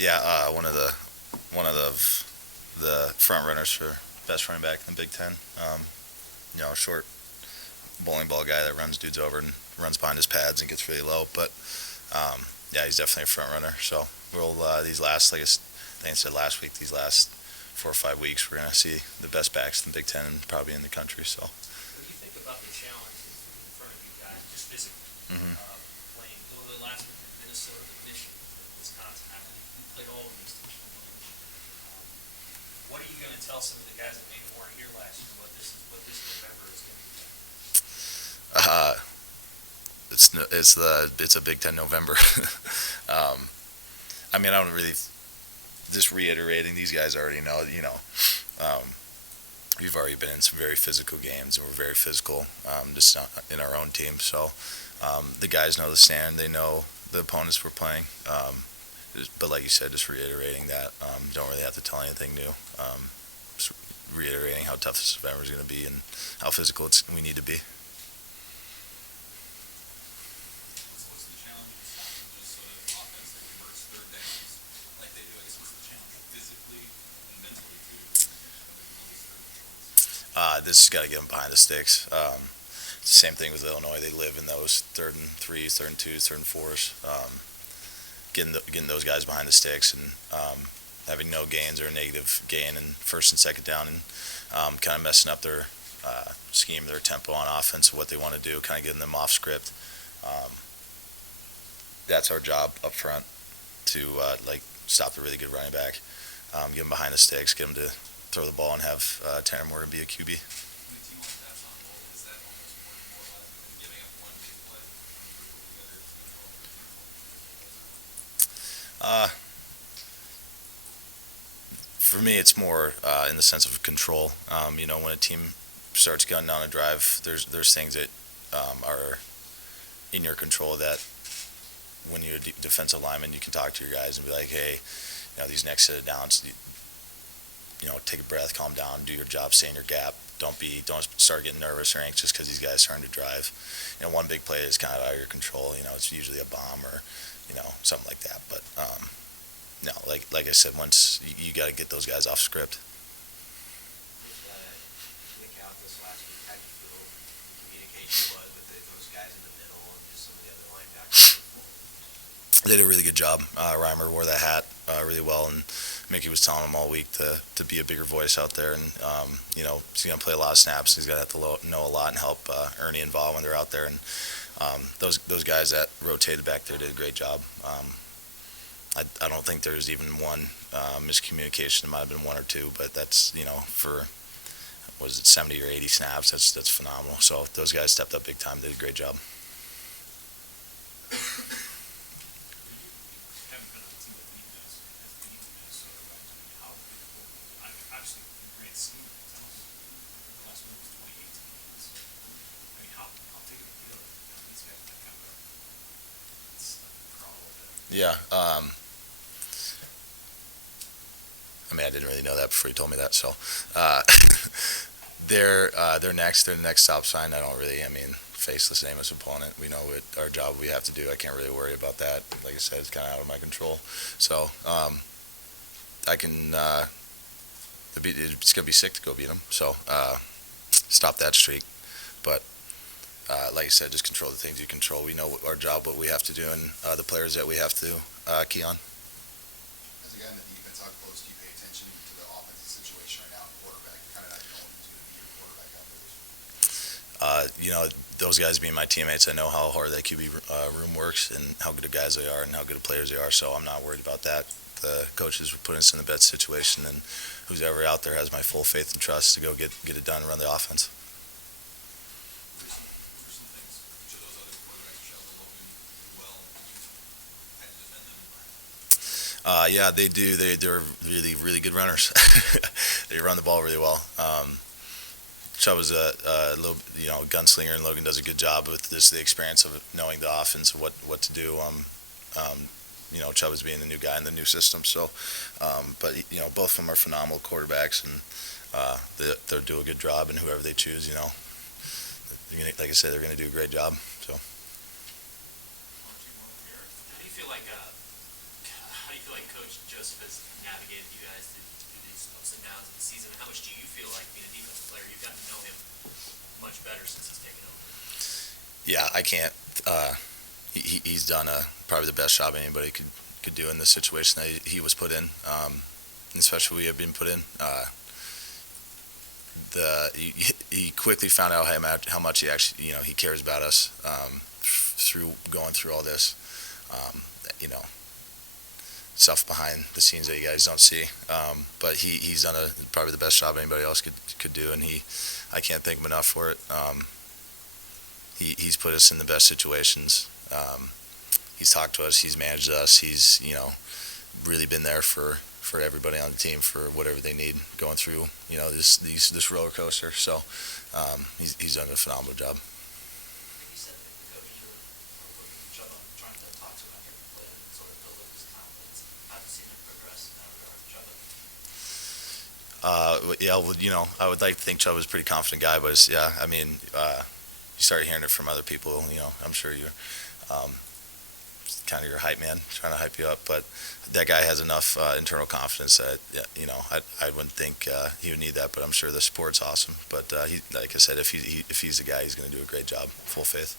Yeah, one of the front runners for best running back in the Big Ten. Short bowling ball guy that runs dudes over and runs behind his pads and gets really low. But yeah, he's definitely a front runner. So we'll like I said last week, these last 4 or 5 weeks, we're gonna see the best backs in the Big Ten and probably in the country. So. What do you think about the challenges in front of you guys, just physically, Mm-hmm. playing? Well, the last week, Minnesota, Michigan, Wisconsin, I mean, you played all of these teams. What are you going to tell some of the guys that maybe weren't here last year? What this November is going to be like? Uh, it's a Big Ten November. I mean, I don't really. Just reiterating, these guys already know. We've already been in some very physical games, and we're very physical, just in our own team. So the guys know the standard. They know the opponents we're playing. But like you said, just reiterating that, don't really have to tell anything new. Just reiterating how tough this November is going to be and how physical we need to be. What's the challenge in stopping just offense that converts third downs like they do? I guess what's the challenge physically and mentally too? This has got to get them behind the sticks. It's the same thing with Illinois. They live in those 3rd and 3s, 3rd and 2s, 3rd and 4s. Getting those guys behind the sticks and having no gains or a negative gain in first and second down, and kind of messing up their scheme, their tempo on offense, what they want to do, kind of getting them off script. That's our job up front to stop the really good running back, get them behind the sticks, get them to throw the ball and have 10 or more to be a QB. For me, it's more in the sense of control. When a team starts gunning down a drive, there's things that are in your control that when you're a defensive lineman, you can talk to your guys and be like, hey, these next set of downs, take a breath, calm down, do your job, stay in your gap. Don't start getting nervous or anxious because these guys are starting to drive. One big play is kind of out of your control. It's usually a bomb or, something like that. But no, like I said, once you got to get those guys off script. Nick out this last week, how do you feel communication was with those guys in the middle and just some of the other linebackers? They did a really good job. Reimer wore that hat really well, and Mickey was telling him all week to be a bigger voice out there. And he's going to play a lot of snaps. He's going to have to know a lot and help Ernie involved when they're out there. And those guys that rotated back there did a great job. I don't think there's even one miscommunication. It might have been one or two, but that's for 70 or 80 snaps. That's phenomenal. So those guys stepped up big time. Did a great job. Yeah. I didn't really know that before you told me that. So, they're next. They're the next stop sign. I don't really. Face the same as opponent. We know our job we have to do. I can't really worry about that. Like I said, it's kind of out of my control. So, I can. It's gonna be sick to go beat them. So, stop that streak. But like I said, just control the things you control. We know our job, what we have to do, and the players that we have to key on. As a guy in the defense, how close do you pay attention to the offensive situation right now and quarterback? Kind of not knowing who's going to be your quarterback out there. Those guys being my teammates, I know how hard that QB room works and how good of guys they are and how good of players they are. So I'm not worried about that. The coaches put us in the best situation, and who's ever out there has my full faith and trust to go get it done and run the offense. Yeah, they do. They're really, really good runners. They run the ball really well. Chubb was a little, gunslinger, and Logan does a good job with this, the experience of knowing the offense, what to do. Chubb is being the new guy in the new system. So, but both of them are phenomenal quarterbacks, and they'll do a good job. And whoever they choose, like I said, they're going to do a great job. So. How do you feel like Coach Judd I can't. He's done probably the best job anybody could do in this situation that he was put in, especially we have been put in. He quickly found out how much he actually, he cares about us through going through all this, stuff behind the scenes that you guys don't see. But he's done probably the best job anybody else could do, and I can't thank him enough for it. He's put us in the best situations. He's talked to us. He's managed us. He's really been there for everybody on the team for whatever they need going through this roller coaster. So he's done a phenomenal job. Like you said, the coaches are working with each other, trying to talk to him after the play and sort of build up his confidence. How have you seen him progress in that regard with Chuba? Yeah, well, I would like to think Chubb was a pretty confident guy, but you start hearing it from other people. I'm sure you're kind of your hype man, trying to hype you up, but that guy has enough internal confidence that I wouldn't think he would need that, but I'm sure the support's awesome. But like I said, if he's a guy, he's going to do a great job. Full faith.